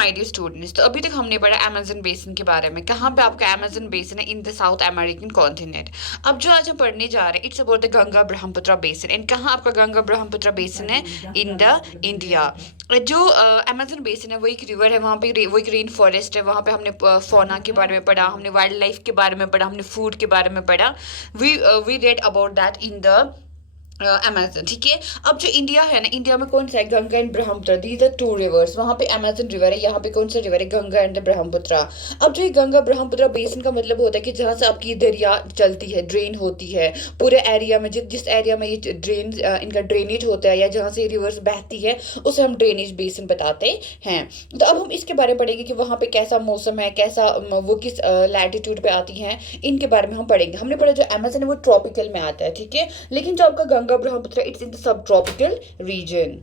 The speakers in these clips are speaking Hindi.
माय डियर स्टूडेंट्स, तो अभी तक हमने पढ़ा अमेजन बेसिन के बारे में। कहाँ पे आपका अमेजन बेसिन है? In the south American continent. अब जो आज हम पढ़ने जा रहे हैं, it's about the Ganga Brahmaputra basin. And कहाँ आपका गंगा ब्रह्मपुत्र बेसिन है? In the India. जो अमेजन बेसिन है वो एक रिवर है, वहाँ पे वो एक रेन फॉरेस्ट है। वहाँ पे हमने फौना के बारे में पढ़ा, हमने वाइल्ड लाइफ के बारे में पढ़ा, हमने फूड के बारे में पढ़ा। We read about that in the Amazon. ठीक है। अब जो इंडिया है ना, इंडिया में कौन सा है? Ganga and Brahmaputra, these are two rivers. वहां पे अमेजन रिवर है, यहाँ पे कौन सा रिवर है? गंगा एंड ब्रह्मपुत्र। अब जो ये गंगा ब्रह्मपुत्र बेसिन का मतलब होता है कि जहाँ से आपकी दरिया चलती है, ड्रेन होती है पूरे एरिया में। जिस एरिया में ये ड्रेन इनका ड्रेनेज होता है या जहाँ से रिवर्स बहती है, उसे हम ड्रेनेज बेसिन बताते हैं। तो अब हम इसके बारे में पढ़ेंगे कि वहाँ पे कैसा मौसम है, कैसा वो किस लैटिट्यूड पे आती हैं, इनके बारे में हम पढ़ेंगे। हमने पढ़ा जो अमेजन है वो ट्रॉपिकल में आता है। ठीक है। लेकिन जो आपका Ganga Brahmaputra, it's in the sub tropical region.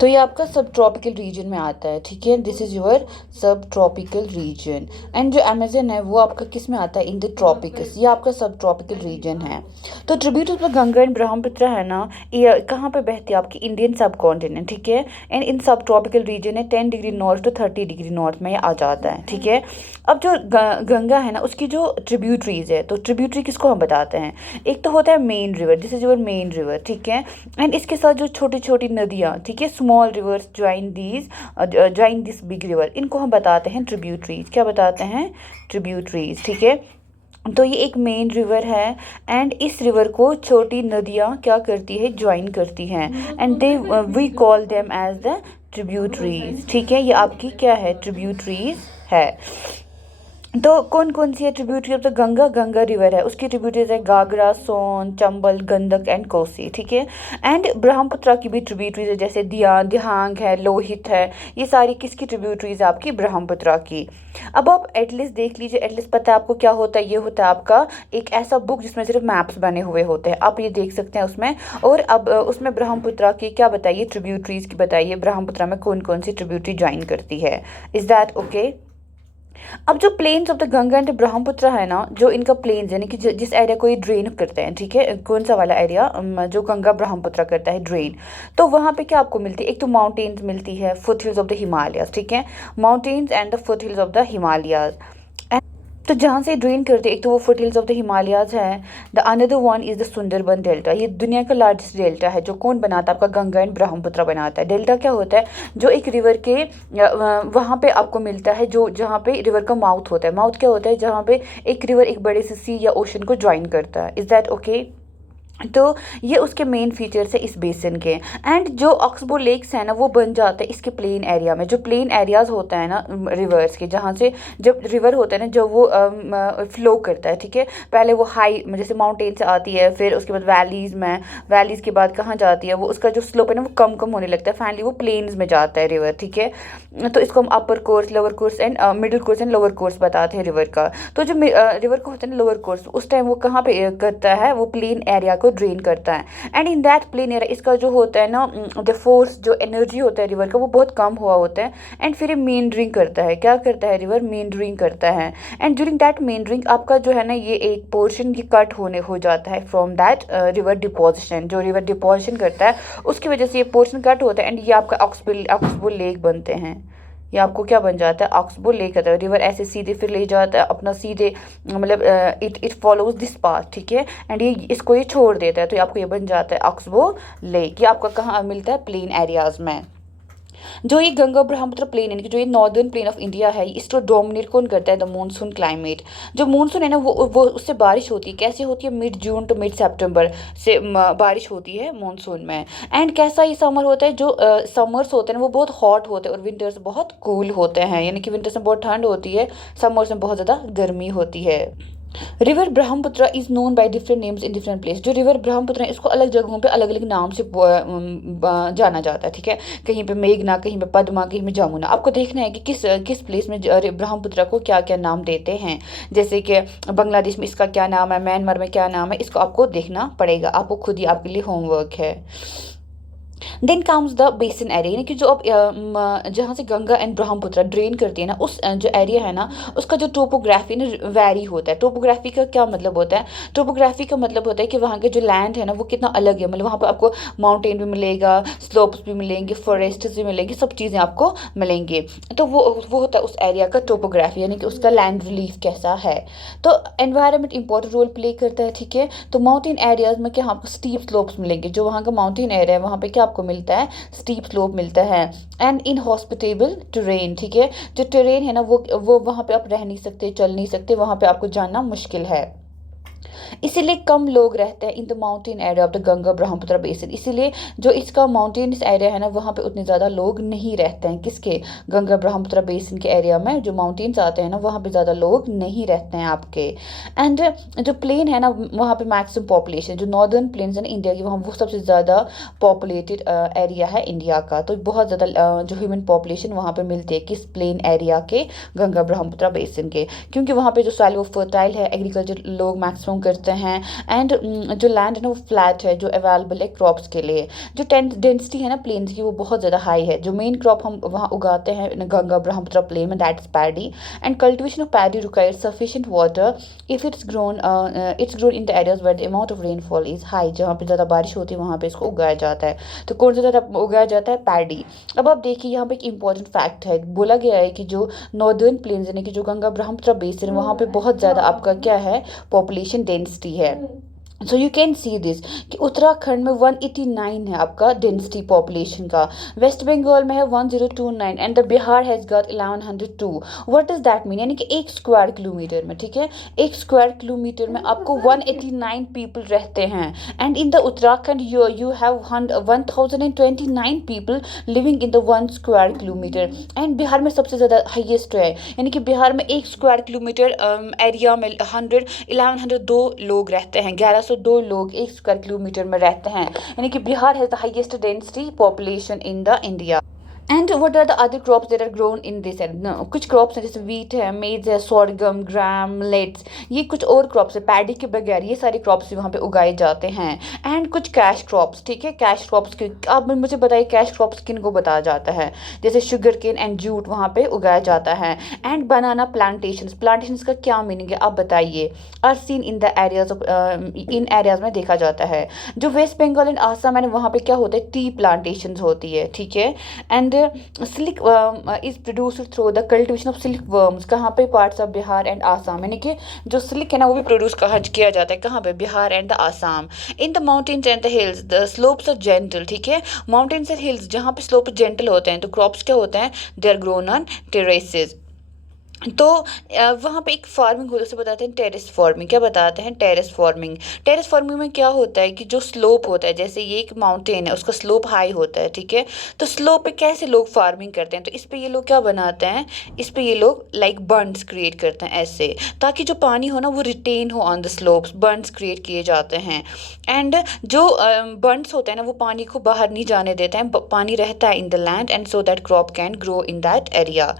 तो ये आपका सब ट्रॉपिकल रीजन में आता है। ठीक है। दिस इज योर सब ट्रॉपिकल रीजन। एंड जो अमेजन है वो आपका किस में आता है? In the tropics. ये आपका सब ट्रॉपिकल रीजन है। तो ट्रिब्यूटरीज में गंगा एंड ब्रह्मपुत्र है ना, ये कहाँ पे बहती है? आपकी इंडियन सब कॉन्टिनेंट। ठीक है। एंड इन सब ट्रॉपिकल रीजन है 10 degree north to 30 degree north में ये आ जाता है। ठीक है। अब जो गंगा है ना, उसकी जो ट्रिब्यूटरीज है, तो ट्रिब्यूटरी किसको हम बताते हैं? एक तो होता है main river, this is your main river. ठीक है। एंड इसके साथ जो छोटी छोटी नदियाँ, ठीक है, small reverse join this big river, इनको हम बताते हैं ट्रिब्यूटरीज। क्या बताते हैं? ट्रिब्यूटरीज। ठीक है। तो ये एक मेन रिवर है एंड इस रिवर को छोटी नदियाँ क्या करती है? ज्वाइन करती हैं। And they we call them as the tributaries. ठीक है। ये आपकी क्या है? ट्रिब्यूटरीज है। तो कौन कौन सी है ट्रिब्यूटरी? तो गंगा, गंगा रिवर है, उसकी ट्रिब्यूटरीज है घाघरा, सोन, चंबल, गंडक एंड कोसी। ठीक है। एंड ब्रह्मपुत्र की भी ट्रिब्यूटरीज है, जैसे दिहांग है, लोहित है। ये सारी किसकी ट्रिब्यूटरीज है? आपकी ब्रह्मपुत्र की। अब आप एटलीस्ट देख लीजिए, एटलीस्ट पता है आपको क्या होता है? ये होता है आपका एक ऐसा बुक जिसमें सिर्फ मैप्स बने हुए होते हैं, आप ये देख सकते हैं उसमें। और अब उसमें ब्रह्मपुत्र की क्या बताइए? ट्रिब्यूटरीज की बताइए, ब्रह्मपुत्र में कौन कौन सी ट्रिब्यूटरी ज्वाइन करती है। Is that okay? अब जो plains of the Ganga and Brahmaputra है ना, जो इनका प्लेन्स यानी कि जिस एरिया को ये ड्रेन करते हैं, ठीक है, कौन सा वाला एरिया जो गंगा ब्रह्मपुत्र करता है ड्रेन, तो वहाँ पे क्या आपको मिलती है? एक तो माउंटेन्स मिलती है, foothills of the Himalayas. ठीक है। Mountains and the foothills of the Himalayas. तो जहाँ से ड्रेन करते हैं, एक तो वो foothills of the Himalayas है। The another one is the Sundarban delta. ये दुनिया का लार्जेस्ट डेल्टा है, जो कौन बनाता है? आपका गंगा एंड ब्रह्मपुत्र बनाता है। डेल्टा क्या होता है? जो एक रिवर के वहाँ पे आपको मिलता है, जो जहाँ पे रिवर का माउथ होता है। माउथ क्या होता है? जहाँ पे एक रिवर एक बड़े से सी या ओशन को ज्वाइन करता है। Is that okay? तो ये उसके मेन फीचर्स है इस बेसिन के। एंड जो ऑक्सबो लेक्स है ना, वो बन जाता है इसके प्लेन एरिया में। जो प्लेन एरियाज होता है ना रिवर्स के, जहाँ से जब रिवर होता है ना, जब वो फ्लो करता है, ठीक है, पहले वो हाई जैसे माउंटेन से आती है, फिर उसके बाद वैलीज़ में, वैलीज़ के बाद कहाँ जाती है? वो उसका जो स्लोप है ना वो कम कम होने लगता है, फाइनली वो प्लेन्स में जाता है रिवर। ठीक है। तो इसको हम upper course, lower course and middle course and lower course बताते हैं रिवर का। तो जो रिवर का होता है ना लोअर कोर्स, उस टाइम वो कहाँ पे करता है? वो प्लेन एरिया को ड्रेन करता है। And in that plain area इसका जो होता है ना द फोर्स, जो एनर्जी होता है रिवर का, वो बहुत कम हुआ होता है। एंड फिर ये मेंडरिंग करता है। क्या करता है? रिवर मेंडरिंग करता है। एंड ड्यूरिंग दैट मेंडरिंग आपका जो है ना, ये एक पोर्शन ये कट होने हो जाता है फ्रॉम दैट रिवर डिपोजिशन। जो रिवर डिपोजिशन करता है उसकी वजह से ये पोर्शन कट होता है एंड ये आपका ऑक्सबो लेक बनते हैं। ये आपको क्या बन जाता है? ऑक्सबो लेक आता है। रिवर ऐसे सीधे फिर ले जाता है अपना सीधे, मतलब इट फॉलोज दिस पाथ। ठीक है। एंड ये इसको ये छोड़ देता है, तो आपको ये बन जाता है ऑक्सबो लेक। ये आपका कहाँ मिलता है? प्लेन एरियाज में। जो ये गंगा ब्रह्मपुत्र प्लेन यानी कि जो ये नॉर्दर्न प्लेन ऑफ इंडिया है, इसको डोमिनेट कौन करता है? The monsoon climate. जो मानसून है ना, वो उससे बारिश होती है। कैसे होती है? मिड जून टू मिड सितंबर से बारिश होती है मानसून में। एंड कैसा ये समर होता है? जो समर्स होते हैं वो बहुत हॉट होते हैं और विंटर्स बहुत कूल होते हैं, यानी कि विंटर्स में बहुत ठंड होती है, समर्स में बहुत ज़्यादा गर्मी होती है। River Brahmaputra is known by different names in different place. जो रिवर ब्रह्मपुत्र है इसको अलग जगहों पे अलग अलग नाम से जाना जाता है। ठीक है। कहीं पे मेघना, कहीं पे पद्मा, कहीं पे जमुना। आपको देखना है कि किस किस प्लेस में ब्रह्मपुत्र को क्या क्या नाम देते हैं। जैसे कि बांग्लादेश में इसका क्या नाम है, म्यांमार में क्या नाम है, इसको आपको देखना पड़ेगा। आपको खुद ही, आपके लिए होमवर्क है। Then comes the basin area, यानी कि जो अब जहाँ से गंगा एंड ब्रह्मपुत्र ड्रेन करती है ना, उस जो एरिया है ना, उसका जो टोपोग्राफी ना वेरी होता है। टोपोग्राफी का क्या मतलब होता है? टोपोग्राफी का मतलब होता है कि वहाँ के जो लैंड है ना वो कितना अलग है, मतलब वहाँ पर आपको माउंटेन भी मिलेगा, स्लोप्स भी मिलेंगे, फॉरेस्ट्स भी मिलेंगे, सब चीज़ें आपको मिलेंगे। तो वो होता है उस एरिया का टोपोग्राफी, यानी कि उसका लैंड रिलीफ कैसा है। तो एनवायरनमेंट इंपॉर्टेंट रोल प्ले करता है, ठीक है। तो माउंटेन एरियाज में क्या आपको स्टीप स्लोप्स मिलेंगे, जो वहाँ का माउंटेन एरिया है वहाँ पे क्या आपको मिलता है? स्टीप स्लोप मिलता है। एंड इनहॉस्पिटेबल टेरेन, ठीक है। जो टेरेन है ना वो वहाँ पे आप रह नहीं सकते, चल नहीं सकते, वहाँ पे आपको जाना मुश्किल है। इसीलिए कम लोग रहते हैं in the mountain area of the Ganga Brahmaputra basin. इसीलिए जो इसका माउंटेनस एरिया है ना वहाँ पे उतने ज़्यादा लोग नहीं रहते हैं। किसके? गंगा ब्रह्मपुत्र बेसिन के एरिया में जो माउंटेन्स आते हैं ना वहाँ पे ज़्यादा लोग नहीं रहते हैं आपके। एंड जो प्लेन है ना वहाँ पे मैक्सिमम पॉपुलेशन, जो नॉर्दर्न प्लेन्स है ना इंडिया की, वहाँ वो सबसे ज़्यादा पॉपुलेटेड एरिया है इंडिया का। तो बहुत ज़्यादा जो ह्यूमन पॉपुलेशन वहाँ पे मिलती है किस प्लेन एरिया के? गंगा ब्रह्मपुत्र बेसिन के। क्योंकि वहाँ पे जो सॉइल वो फर्टाइल है, एग्रीकल्चर लोग मैक्सिमम करते हैं। एंड जो लैंड है ना वो फ्लैट है, जो अवेलेबल है क्रॉप्स के लिए। जो डेंसिटी है ना प्लेन्स की वो बहुत ज़्यादा हाई है। जो मेन क्रॉप हम वहाँ उगाते हैं गंगा ब्रह्मपुत्र प्लेन में, that is paddy. And cultivation of paddy requires sufficient water if it's grown in the areas where the amount of rainfall is high. जहाँ पे ज़्यादा बारिश होती है वहाँ पे इसको उगाया जाता है। तो कौन सा ज़्यादा उगाया जाता है? पैडी। अब आप देखिए यहाँ पे एक इंपॉर्टेंट फैक्ट है, बोला गया है कि जो नॉर्दर्न प्लेन्स यानी कि जो गंगा ब्रह्मपुत्र बेसिन है वहाँ पे बहुत ज़्यादा आपका क्या है? पॉपुलेशन डेंसिटी है। So you can see this कि उत्तराखंड में 189 है आपका डेंसिटी पॉपुलेशन का, वेस्ट बंगाल में है 1029 and the Bihar has got 1102। What does that mean? यानी कि 1 स्क्वायर किलोमीटर में, ठीक है, 1 स्क्वायर किलोमीटर में आपको 189 पीपल रहते हैं। And in the Uttarakhand you have 1029 people living in the 1 square kilometre. And Bihar में सबसे ज़्यादा हाइएस्ट है, यानी कि बिहार में 1 स्क्वायर किलोमीटर एरिया में 1102 लोग रहते हैं, 1102 लोग 1 स्क्वायर किलोमीटर में रहते हैं। यानी कि Bihar has the highest density population in the India. And what are the other crops that are grown in this end? कुछ क्रॉप्स हैं जैसे वीट है, मेज है, सोरगम, ग्राम, मिलेट्स, ये कुछ और क्रॉप्स है। पैडी के बगैर ये सारे क्रॉप्स वहाँ पे उगाए जाते हैं। एंड कुछ कैश क्रॉप्स, ठीक है। कैश क्रॉप्स की आप मुझे बताइए कैश क्रॉप्स किन को बताया जाता है? जैसे शुगर केन एंड जूट वहाँ पे उगाया जाता है। एंड बनाना प्लांटेशंस, प्लांटेशंस का क्या मीनिंग है आप बताइए? Are seen in the areas of in areas में देखा जाता है। जो वेस्ट बंगाल एंड आसाम है वहाँ पे क्या होता है? टी प्लांटेशंस होती है, ठीक है। And silk is produced through the cultivation of silk worms. कहाँ पे? Parts of Bihar and Assam, यानी कि जो सिल्क है ना वो भी प्रोड्यूस किया जाता है कहाँ पे? Bihar and Assam. In the mountains and the hills the slopes are gentle, ठीक है। माउंटेन्स एंड हिल्स जहाँ पे स्लोप जेंटल होते हैं तो क्रॉप्स क्या होते हैं? They are grown on terraces. तो वहाँ पे एक फार्मिंग होता है, उसे बताते हैं टेरेस फार्मिंग। क्या बताते हैं? Terrace farming. टेरेस फार्मिंग में क्या होता है कि जो स्लोप होता है, जैसे ये एक माउंटेन है उसका स्लोप हाई होता है, ठीक है। तो स्लोप पे कैसे लोग फार्मिंग करते हैं? तो इस पे ये लोग क्या बनाते हैं? इस पे ये लोग लाइक बंड्स क्रिएट करते हैं ऐसे, ताकि जो पानी हो ना वो रिटेन हो ऑन द स्लोप्स। बंड्स क्रिएट किए जाते हैं। एंड जो बंड्स होते हैं ना वो पानी को बाहर नहीं जाने देते हैं, पानी रहता है in the land and so that crop can grow in that area.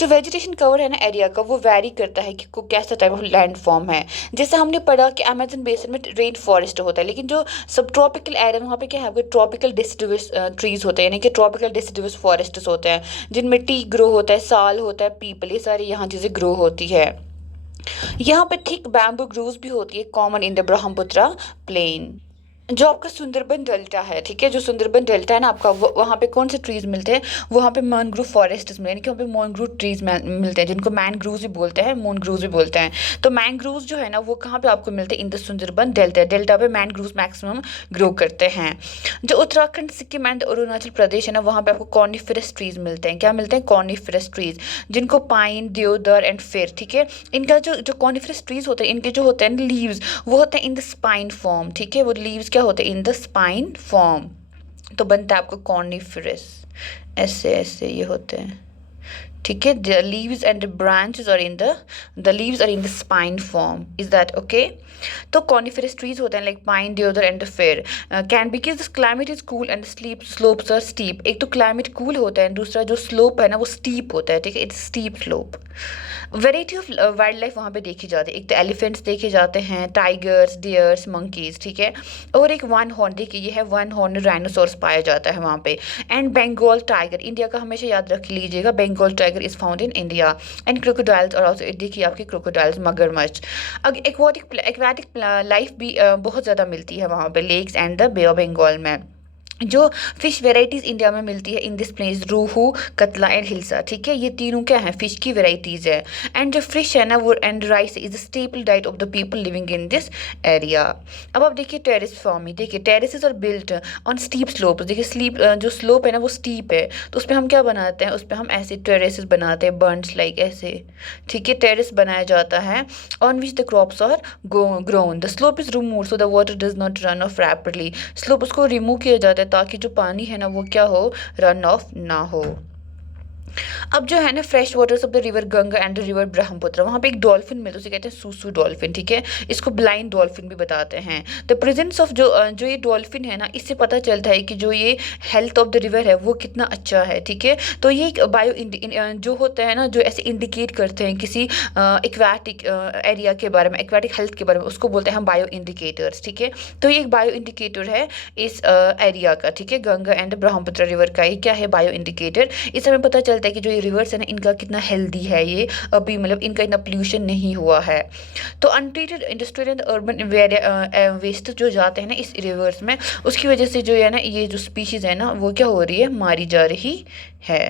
जो वेजिटेशन कवर है ना एरिया का वो वैरी करता है कि कैसा टाइप ऑफ लैंड फॉर्म है। जैसे हमने पढ़ा कि अमेजन बेसिन में रेन फॉरेस्ट होता है, लेकिन जो सब ट्रॉपिकल एरिया वहाँ पे क्या है? आपके ट्रॉपिकल डिसिडुअस ट्रीज होते हैं, यानी कि ट्रॉपिकल डिसिडुअस फॉरेस्ट्स होते हैं जिनमें टी ग्रो होता है, साल होता है, पीपल, ये सारी यहाँ चीज़ें ग्रो होती है। यहाँ पे थिक बैम्बू ग्रूव्स भी होती है common in the Brahmaputra plain. जो आपका सुंदरबन डेल्टा है, ठीक है, जो सुंदरबन डेल्टा है ना आपका वहाँ पे कौन से ट्रीज मिलते हैं? वहाँ पे मैनग्रोव फॉरेस्ट मिलते हैं, यानी कि वहाँ पे मैनग्रोव ट्रीज मिलते हैं जिनको मैनग्रोव्स भी बोलते हैं, मोनग्रोव्स भी बोलते हैं। तो मैनग्रोव्स जो है ना वो कहाँ पे आपको मिलते हैं? In the Sundarban delta. Delta पे मैनग्रोव्स मैक्सिमम ग्रो करते हैं। जो उत्तराखंड, सिक्किम एंड अरुणाचल प्रदेश है ना वहाँ पे आपको कॉर्निफरस ट्रीज मिलते हैं। क्या मिलते हैं? कॉर्निफरस ट्रीज, जिनको पाइन, देवदार एंड फिर, ठीक है। इनका जो कॉर्निफरस ट्रीज होते हैं इनके जो होते हैं लीव्स वो होते हैं इन द स्पाइन फॉर्म, ठीक है। वो लीव्स क्या होते हैं? इन द स्पाइन फॉर्म। तो बनता है आपको कॉर्निफरस, ऐसे ऐसे ये होते हैं, ठीक है। The leaves and the branches are in the leaves are in the spine form. Is that okay? तो कॉर्निफरस ट्रीज होते हैं like pine, deodar and fir. Can because the climate is cool and slopes are steep. एक तो क्लाइमेट कूल होता है, दूसरा जो स्लोप है ना वो स्टीप होता है, ठीक है। It's steep slope. Variety of wild life वहाँ पे देखी जाती है। एक तो एलिफेंट्स देखे जाते हैं, टाइगर्स, डियर्स, मंकीज, ठीक है। और एक वन हॉर्न, देखिए ये है वन हॉर्न राइनोसोरस पाया जाता है वहाँ पे। एंड बंगाल टाइगर, इंडिया का हमेशा याद रख लीजिएगा, Bengal tiger is found in India. And crocodiles और ऑल्सो देखिए आपके क्रोकोडाइल्स, मगरमच्छ। अब एक्वाटिक लाइफ भी बहुत ज़्यादा मिलती है वहाँ पे, lakes and the bay of Bengal में। जो फिश वेराइटीज़ इंडिया में मिलती है इन दिस प्लेस, रोहू, कतला एंड हिल्सा, ठीक है। ये तीनों क्या है, फिश की वेराइटीज़ है। एंड जो फिश है ना वो and rice is the staple diet of the people living in this area. अब आप देखिए टेरेस फार्मिंग, देखिए terraces are built on steep slope, देखिए जो स्लोप है ना वो स्टीप है, तो उस पर हम क्या बनाते हैं, उस पर हम ऐसे टेरेसेस बनाते हैं, बर्न्स लाइक ऐसे, ठीक है, टेरेस बनाया जाता है on which the crops are grown. The slope is remove so the water does not run off rapidly, slope उसको रिमूव किया जाता है ताकि जो पानी है ना वो क्या हो, रन ऑफ ना हो। अब जो है ना fresh waters of the river Ganga and the river Brahmaputra, वहाँ पे एक डॉल्फिन मिलता है, उसे कहते हैं सूसू डॉल्फिन, ठीक है। इसको ब्लाइंड डॉल्फिन भी बताते हैं। द प्रेजेंस ऑफ जो ये डॉल्फिन है ना, इससे पता चलता है कि जो ये हेल्थ ऑफ द रिवर है वो कितना अच्छा है, ठीक है। तो ये एक जो होता है ना, जो ऐसे इंडिकेट करते हैं किसी एक्वाटिक एरिया के बारे में, एक्वाटिक हेल्थ के बारे में, उसको बोलते हैं हम बायो इंडिकेटर्स, ठीक है। तो ये एक बायो इंडिकेटर है इस एरिया का, ठीक है। गंगा एंड ब्रह्मपुत्र रिवर का ये क्या है, बायो इंडिकेटर। इससे हमें पता चलता है कि जो ये रिवर्स है ना इनका कितना हेल्दी है, ये अभी मतलब इनका इतना पोल्यूशन नहीं हुआ है। तो untreated industrial and urban waste जो जाते हैं ना इस रिवर्स में, उसकी वजह से जो है ना ये जो स्पीशीज़ है ना वो क्या हो रही है, मारी जा रही है।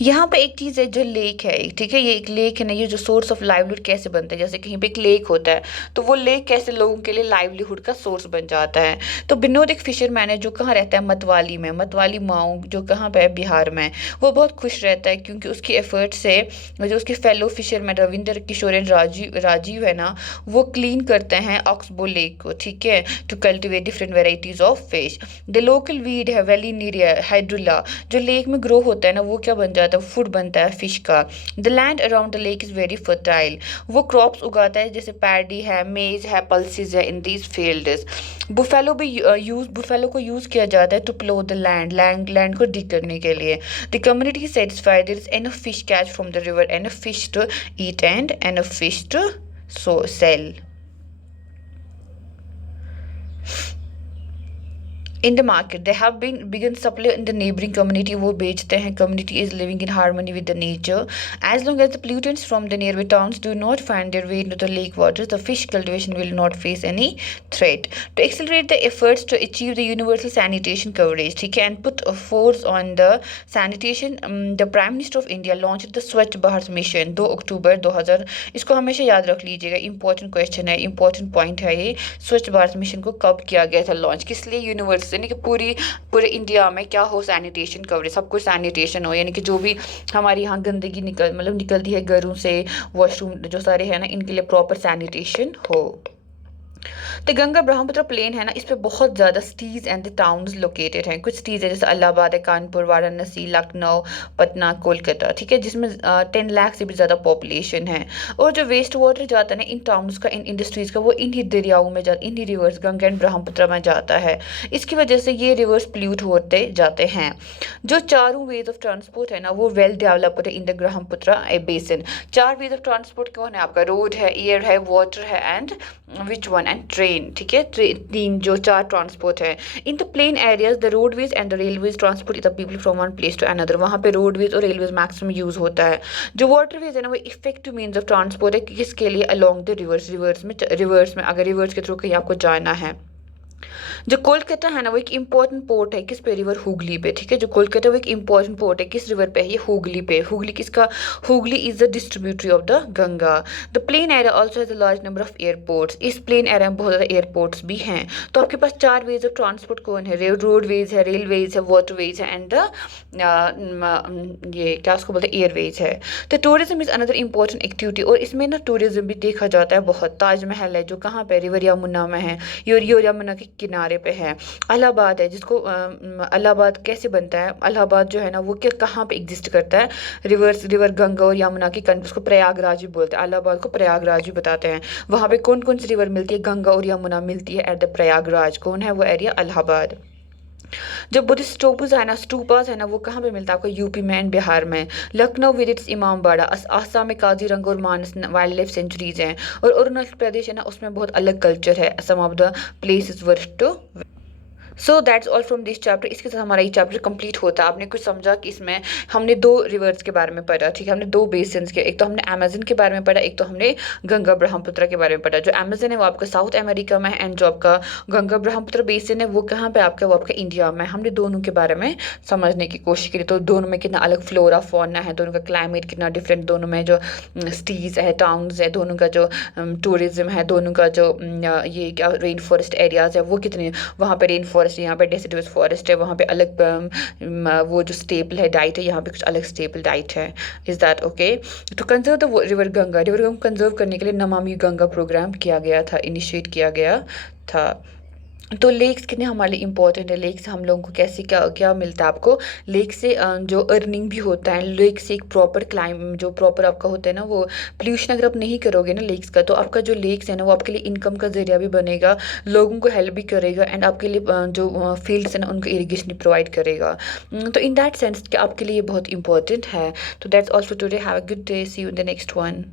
यहाँ पे एक चीज़ है जो लेक है, ठीक है, ये एक लेक है ना, ये जो सोर्स ऑफ लाइवलीहुड कैसे बनता है, जैसे कहीं पे एक लेक होता है तो वो लेक कैसे लोगों के लिए लाइवलीहुड का सोर्स बन जाता है। तो विनोद एक फिशरमैन है जो कहाँ रहता है, मतवाली में, मतवाली माऊ जो कहाँ पे है, बिहार में। वो बहुत खुश रहता है क्योंकि उसकी एफर्ट से जो उसके fellow fisherman Ravindra Kishore and Rajiv है ना, वो क्लीन करते हैं ऑक्सबो लेक को, ठीक है, to cultivate different varieties of fish. The local weed है वेलिनीरिया हाइड्रुला, जो लेक में ग्रो होता है ना वो क्या बन जाता है, फूड बनता है फिश का। The land around the lake is very fertile, वो क्रॉप्स उगाता है जैसे पैडी है, मेज है, पल्सिस है इन दीज फील्ड्स। बुफेलो को यूज़ किया जाता है टू प्लो द लैंड को डिग करने के लिए। The community satisfied there is enough fish catch from the river, enough fish to eat and enough fish to sell. In the market they have been begun supply in the neighboring community, वो बेचते हैं, community is living in harmony with the nature as long as the pollutants from the nearby towns do not find their way into the lake waters, the fish cultivation will not face any threat. To accelerate the efforts to achieve the universal sanitation coverage, ठीक है, and put a force on the sanitation, the Prime Minister of India launched the Swachh Bharat Mission 2 अक्टूबर 2000। इसको हमेशा याद रख लीजिएगा, इंपॉर्टेंट क्वेश्चन है, इंपॉर्टेंट पॉइंट है ये। स्वच्छ भारत मिशन को कब किया गया था लॉन्च, किस लिए, यूनिवर्सल, यानी कि पूरे इंडिया में क्या हो, सैनिटेशन कवरेज, सब कुछ सैनिटेशन हो, यानी कि जो भी हमारे यहाँ गंदगी निकलती है घरों से, वॉशरूम जो सारे हैं ना, इनके लिए प्रॉपर सैनिटेशन हो। तो गंगा ब्रह्मपुत्र प्लेन है ना, इस पे बहुत ज़्यादा cities and the towns located हैं। कुछ सिटीज़ है जैसे इलाहाबाद है, कानपुर, वाराणसी, लखनऊ, पटना, कोलकाता, ठीक है, जिसमें 10 लाख से भी ज़्यादा पॉपुलेशन है। और जो वेस्ट वाटर जाता है ना इन टाउन्स का, इन इंडस्ट्रीज़ का, वो इन्हीं दरियाओं में जाता, इन्हीं रिवर्स गंगा एंड ब्रह्मपुत्र में जाता है। इसकी वजह से ये रिवर्स पोल्यूट होते जाते हैं। जो चारों वेज ऑफ ट्रांसपोर्ट है ना वो वेल डेवलप्ड है in the Brahmaputra basin. 4 ways of transport कौन है आपका, रोड है, एयर है, वाटर है and which one, and train, ठीक है, तीन जो 4 ट्रांसपोर्ट है। In the plain areas the roadways and the railways transport the people from one place to another, वहाँ पे रोडवेज और रेलवेज मैक्सिमम यूज होता है। जो वाटरवेज है ना वो इफेक्टिव मीन्स ऑफ ट्रांसपोर्ट है किसके लिए, अलॉन्ग द रिवर्स में अगर रिवर्स के थ्रू कहीं आपको जाना है। जो कोलकाता है ना वो एक इंपॉर्टेंट पोर्ट है किस पे, रिवर हुगली पे, ठीक है। जो कोलकाता वो एक इंपॉर्टेंट पोर्ट है किस रिवर पे है, ये हुगली पे। हुगली किसका, Hooghly is the distributary of the Ganga. The plain area also has a large number of airports, इस प्लेन एरिया में बहुत ज़्यादा एयरपोर्ट्स भी हैं। तो आपके पास 4 वेज ऑफ ट्रांसपोर्ट कौन है, रोडवेज है, रेलवेज है, वाटरवेज है एंड ये क्या उसको बोलते हैं, एयरवेज है। तो tourism is another important activity, और इसमें ना टूरिज्म भी देखा जाता है बहुत। ताजमहल है जो कहाँ पे, रिवर यमुना में है, यमुना के किनारे पे है। इलाहाबाद है जिसको इलाहाबाद कैसे बनता है, इलाहाबाद जो है ना वो क्या कहाँ पे एग्जिस्ट करता है, रिवर गंगा और यमुना की कंट्री, उसको प्रयागराज भी बोलते हैं, इलाहाबाद को प्रयागराज भी बताते हैं। वहाँ पे कौन कौन सी रिवर मिलती है, गंगा और यमुना मिलती है एट द प्रयागराज, कौन है वो एरिया, इलाहाबाद। जो बुद्धिस्ट स्टूपास है ना वो कहाँ पे मिलता है आपको? यूपी में एंड बिहार में। लखनऊ विद इट्स इमामबाड़ा, आसाम में काजीरंगा और मानस वाइल्ड लाइफ सेंचुरीज हैं, और अरुणाचल प्रदेश है ना उसमें बहुत अलग कल्चर है। Some of the places worth to. So that's all from this chapter. इसके साथ हमारा ये चैप्टर कंप्लीट होता है। आपने कुछ समझा कि इसमें हमने दो रिवर्स के बारे में पढ़ा, ठीक है, हमने दो बेसिन्स के, एक तो हमने अमेजन के बारे में पढ़ा, एक तो हमने गंगा ब्रह्मपुत्र के बारे में पढ़ा। जो अमेजन है वो आपका साउथ अमेरिका में है, एंड जो आपका गंगा ब्रह्मपुत्र बेसिन है वो कहाँ पे आपका? वो आपका इंडिया में। हमने दोनों के बारे में समझने की कोशिश करी, तो दोनों में कितना अलग फ्लोरा फौना है, दोनों का क्लाइमेट कितना डिफरेंट, दोनों में जो सिटीज़ है, टाउन्स है, दोनों का जो टूरिज्म है, दोनों का जो ये क्या रेन फॉरेस्ट एरियाज़ है वो कितने, वहाँ पे रेन फॉरेस्ट, यहाँ पे डेसिडुअस फॉरेस्ट है, वहाँ पे अलग वो जो स्टेपल है डाइट है, यहाँ पे कुछ अलग स्टेपल डाइट है। Is that okay? तो conserve the river Ganga conserve करने के लिए नमामि गंगा प्रोग्राम किया गया था, इनिशिएट किया गया था। तो लेक्स कितने हमारे लिए इम्पोर्टेंट है? लेक से हम लोगों को कैसे क्या क्या मिलता है आपको? लेक से जो अर्निंग भी होता है, लेक से एक प्रॉपर जो प्रॉपर आपका होता है ना, वो पोल्यूशन अगर आप नहीं करोगे ना लेक्स का, तो आपका जो लेक्स है ना वो आपके लिए इनकम का जरिया भी बनेगा, लोगों को हेल्प भी करेगा, एंड आपके लिए जो फील्ड्स है ना उनको इरीगेशन भी प्रोवाइड करेगा। तो इन दैट सेंस कि आपके लिए बहुत इंपॉर्टेंट है। तो that's also today. Have a good day, see you in the next one.